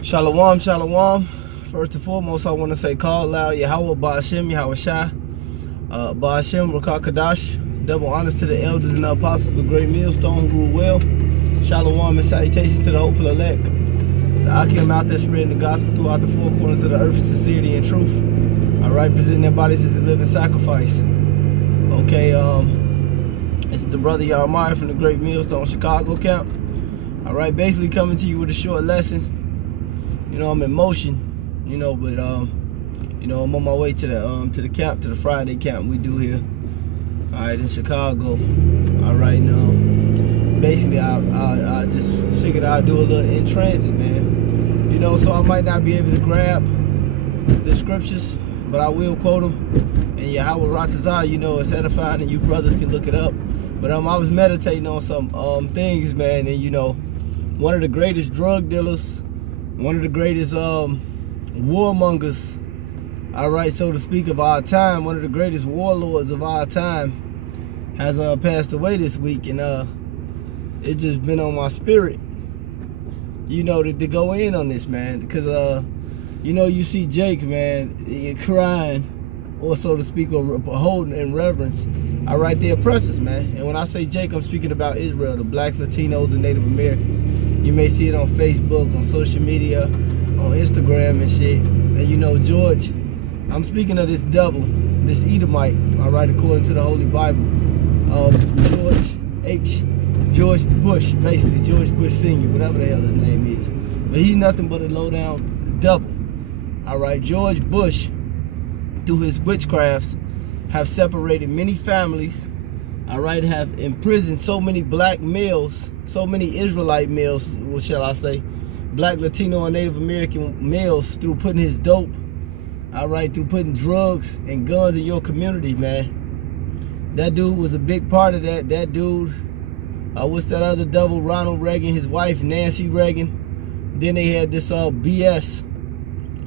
Shalom, shalom. First and foremost, I want to say call loud Yahweh Ba'ashem, Yahweh Shai, Ba'ashem, Rakah Kadash. Double honors to the elders and the apostles of Great Millstone who rule well. Shalom and salutations to the hopeful elect. The Akim out there spreading the gospel throughout the four corners of the earth in sincerity and truth. All right, presenting their bodies as a living sacrifice. Okay, it's the brother Yarmaya from the Great Millstone Chicago camp. All right, basically coming to you with a short lesson. You know, I'm in motion, you know, but you know, I'm on my way to the camp, to the Friday camp we do here. All right, in Chicago. All right, now, basically, I just figured I'd do a little in transit, man. You know, so I might not be able to grab the scriptures, but I will quote them. And Yahweh Ratazah, you know, it's edifying, and you brothers can look it up. But I was meditating on some things, man, and you know, one of the greatest drug dealers, one of the greatest warmongers, all right, so to speak, of our time, one of the greatest warlords of our time has passed away this week, and it just been on my spirit, you know, to go in on this, man, because you know, you see Jake, man, crying, or so to speak, or holding in reverence, all right, the oppressors, man. And when I say Jake, I'm speaking about Israel, the blacks, Latinos, and Native Americans. You may see it on Facebook, on social media, on Instagram and shit. And you know, George, I'm speaking of this devil, this Edomite, all right, according to the Holy Bible. George Bush, basically, George Bush Sr., whatever the hell his name is. But he's nothing but a low-down devil, all right? George Bush, through his witchcrafts, have separated many families, all right, have imprisoned so many black males, so many Israelite males, what shall I say, black, Latino, and Native American males, through putting his dope, all right, through putting drugs and guns in your community, man. That dude was a big part of that. That dude, what's that other devil, Ronald Reagan, his wife, Nancy Reagan. Then they had this BS,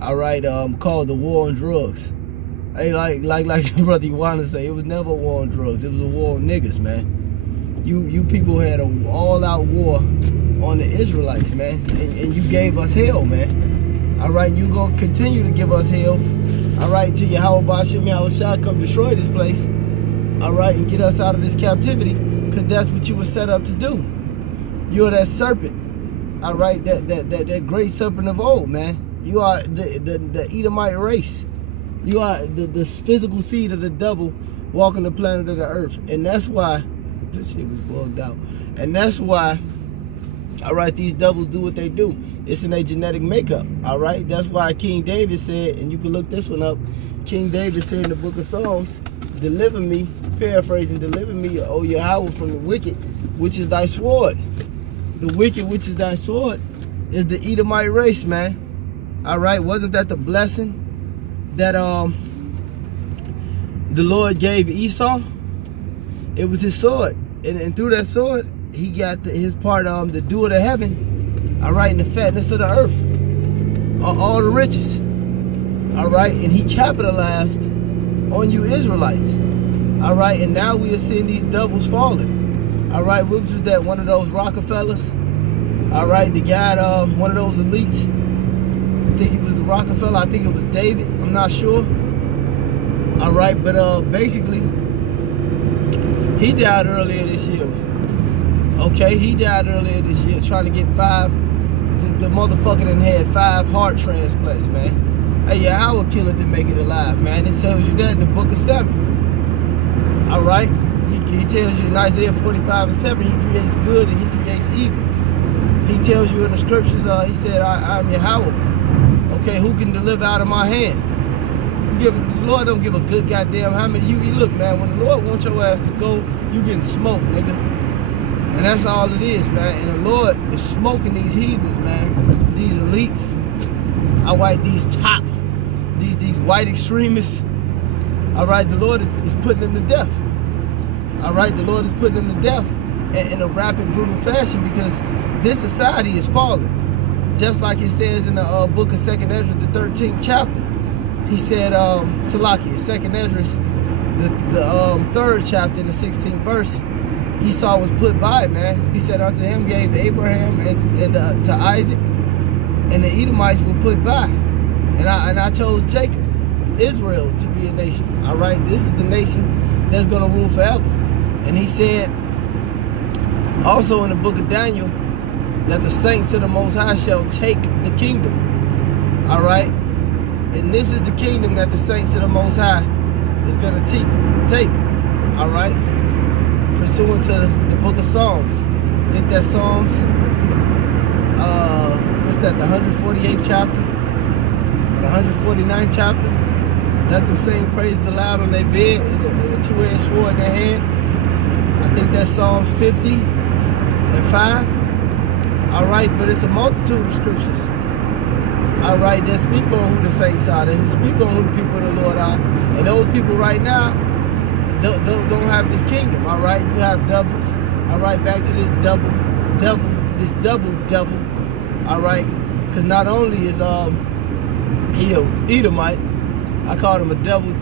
all right, called the war on drugs. Hey, like the brother you want to say, it was never a war on drugs. It was a war on niggas, man. You people had an all-out war on the Israelites, man, and you gave us hell, man. All right, you gonna continue to give us hell. All right, till Yahweh Ba'ashem, Yahweh Shai come destroy this place. All right, and get us out of this captivity, cause that's what you were set up to do. You're that serpent. All right, that great serpent of old, man. You are the Edomite race. You are the physical seed of the devil walking the planet of the earth. And that's why this shit was bugged out. And that's why, all right, these devils do what they do. It's in their genetic makeup, all right? That's why King David said, and you can look this one up, King David said in the book of Psalms, deliver me, paraphrasing, deliver me, O Yahweh, from the wicked, which is thy sword. The wicked, which is thy sword, is the Edomite race, man. All right, wasn't that the blessing that the Lord gave Esau? It was his sword, and through that sword he got his part, the dew of the heaven, all right, and the fatness of the earth, all the riches, all right, and he capitalized on you Israelites, all right, and now we are seeing these devils falling, all right. Which was that, one of those Rockefellers, all right, the guy, one of those elites, I think he was the Rockefeller, I think it was David, I'm not sure, all right, but basically, he died earlier this year. Okay, he died earlier this year trying to get the motherfucker done had 5 heart transplants, man. Hey, Yahweh killed to make it alive, man. It tells you that in the book of Samuel. All right? He tells you in Isaiah 45:7, he creates good and he creates evil. He tells you in the scriptures, he said, I'm Yahweh. Okay, who can deliver out of my hand? The Lord don't give a good goddamn how many you look, man. When the Lord wants your ass to go, you getting smoked, nigga. And that's all it is, man. And the Lord is smoking these heathens, man. These elites. All right, these white extremists. All right, the Lord is putting them to death. All right, the Lord is putting them to death in a rapid, brutal fashion, because this society is falling. Just like it says in the book of 2nd Ezra, the 13th chapter. He said, Salakia, 2nd Ezra, the 3rd chapter in the 16th verse, Esau was put by, man. He said unto him, gave Abraham and to Isaac, and the Edomites were put by. And I chose Jacob, Israel, to be a nation. All right, this is the nation that's going to rule forever. And he said also in the book of Daniel that the saints of the Most High shall take the kingdom. All right, and this is the kingdom that the saints of the Most High is going to take. All right, pursuant to the book of Psalms. I think that's Psalms, what's that, the 148th chapter? Or the 149th chapter? Let them sing praises aloud on their bed and a two-edged sword in their hand. I think that's Psalms 50 and 5. All right, but it's a multitude of scriptures. All right, that speak on who the saints are, that who speak on who the people of the Lord are. And those people right now don't have this kingdom, all right? You have doubles. All right, back to this double devil, all right? Because not only is he an Edomite, I called him a devil.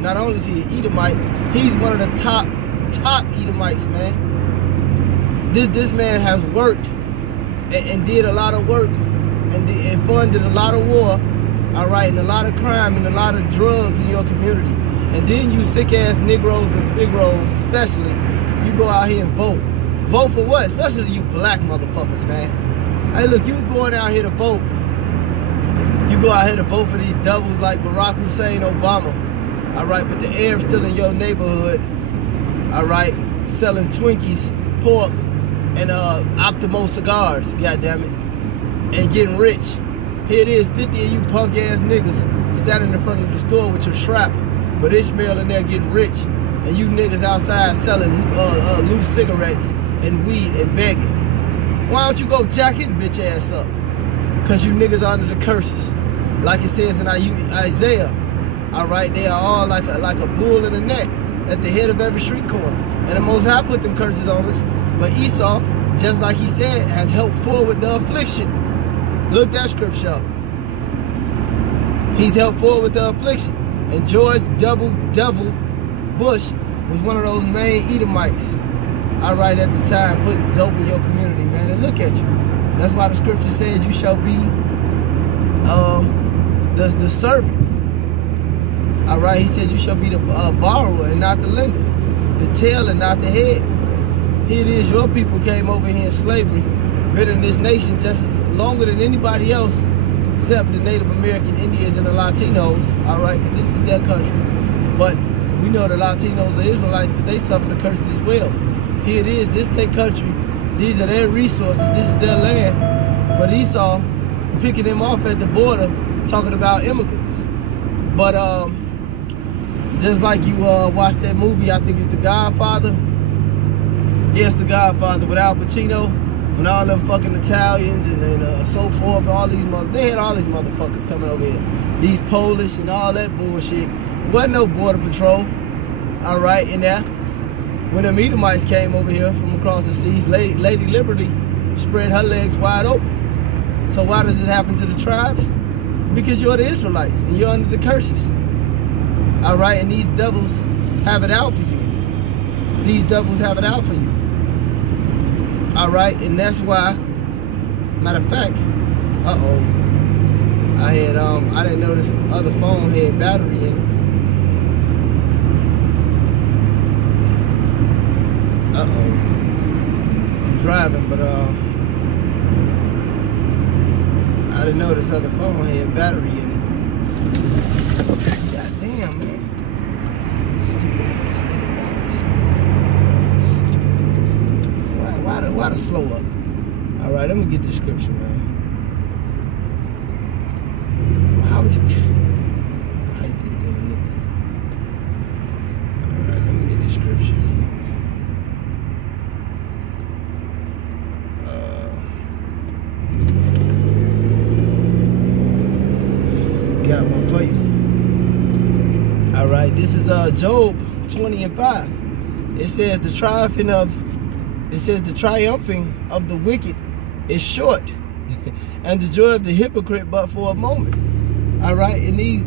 Not only is he an Edomite, he's one of the top Edomites, man. This man has worked and did a lot of work and funded a lot of war, all right, and a lot of crime and a lot of drugs in your community. And then you sick-ass Negroes and Spigroes, especially, you go out here and vote. Vote for what? Especially you black motherfuckers, man. Hey, look, you going out here to vote. You go out here to vote for these doubles like Barack Hussein Obama. All right, but the Arabs still in your neighborhood. All right, selling Twinkies, pork, and Optimo cigars, goddammit, and getting rich. Here it is, 50 of you punk-ass niggas standing in front of the store with your strap, but Ishmael in there getting rich. And you niggas outside selling loose cigarettes and weed and begging. Why don't you go jack his bitch ass up? Because you niggas are under the curses. Like it says in Isaiah. All right, they are all like a bull in a net at the head of every street corner. And the Most High put them curses on us. But Esau, just like he said, has helped forward the affliction. Look that scripture up. He's helped forward the affliction. And George Devil Bush was one of those main Edomites, all right, at the time, putting dope in your community, man. And look at you. That's why the scripture says you shall be the servant. All right, he said you shall be the borrower and not the lender, the tail and not the head. Here it is, your people came over here in slavery, been in this nation just longer than anybody else, except the Native American Indians and the Latinos, all right, because this is their country. But we know the Latinos are Israelites because they suffer the curses as well. Here it is, this their country. These are their resources. This is their land. But Esau picking them off at the border, talking about immigrants. But just like you watched that movie, I think it's The Godfather. Yes, The Godfather with Al Pacino, when all them fucking Italians and so forth, all these they had all these motherfuckers coming over here. These Polish and all that bullshit. Wasn't no border patrol, all right, in there. When the Edomites came over here from across the seas, Lady Liberty spread her legs wide open. So why does it happen to the tribes? Because you're the Israelites and you're under the curses. All right, and these devils have it out for you. These devils have it out for you. All right, and that's why, matter of fact, I had, I didn't know this other phone had battery in it. I'm driving, but I didn't know this other phone had battery in it. God damn, man. Stupid ass nigga. Stupid ass nigga. Why the slow up? Alright, let me get the scripture, man. How would you... I hate these damn niggas. Alright, let me get the scripture. Got one for you. All right, this is Job 20 and 5. It says the triumphing of the wicked is short, and the joy of the hypocrite but for a moment. All right, and these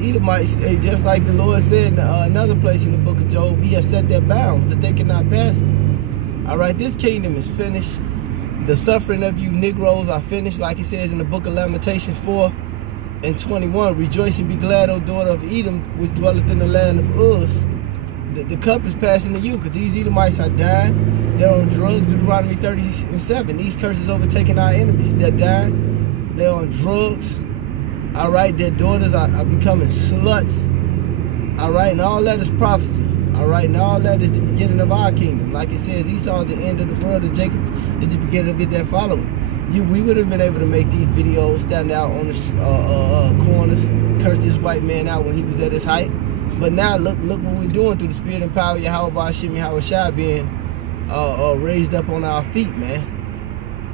Edomites, just like the Lord said in another place in the book of Job, He has set their bounds that they cannot pass them. All right, this kingdom is finished. The suffering of you Negroes are finished, like it says in the book of Lamentations 4:21. Rejoice and be glad, O daughter of Edom, which dwelleth in the land of Uz. The cup is passing to you, because these Edomites are dying. They're on drugs. Deuteronomy 30:7. These curses overtaking our enemies. They're dying. They're on drugs. All right, their daughters are becoming sluts. All right, and all that is prophecy. All right, and all that is the beginning of our kingdom. Like it says, Esau is the end of the world, and Jacob is the beginning of it that follow it. We would have been able to make these videos, stand out on the corners, curse this white man out when he was at his height. But now look what we're doing through the spirit and power of Yahweh Ba'ashim Yahawashi being raised up on our feet, man.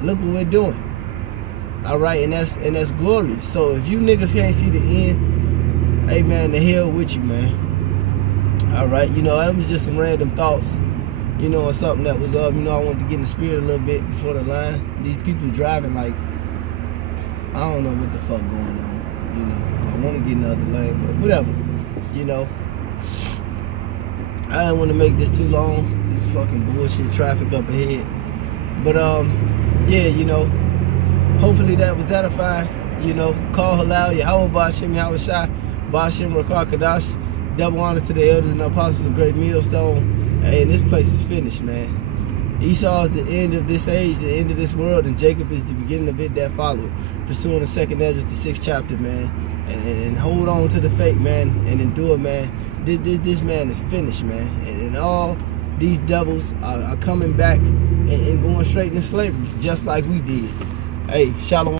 Look what we're doing. All right, and that's glorious. So if you niggas can't see the end, hey man, the hell with you, man. All right, you know, that was just some random thoughts, you know, or something that was you know, I wanted to get in the spirit a little bit before the line. These people driving like, I don't know what the fuck going on, you know. I want to get in the other lane, but whatever, you know. I didn't want to make this too long. This fucking bullshit traffic up ahead. But yeah, you know, hopefully that was edifying. You know, call halal, Yahweh Ba'ashim Yahawashi, Ba'ashim Rakar Kadash. Double honor to the elders and the apostles of Great Millstone. Hey, and this place is finished, man. Esau is the end of this age, the end of this world, and Jacob is the beginning of it that followed. Pursuing the 2nd Esdras, the 6th chapter, man. And hold on to the faith, man, and endure, man. This man is finished, man. And all these devils are coming back and going straight into slavery, just like we did. Hey, shalom.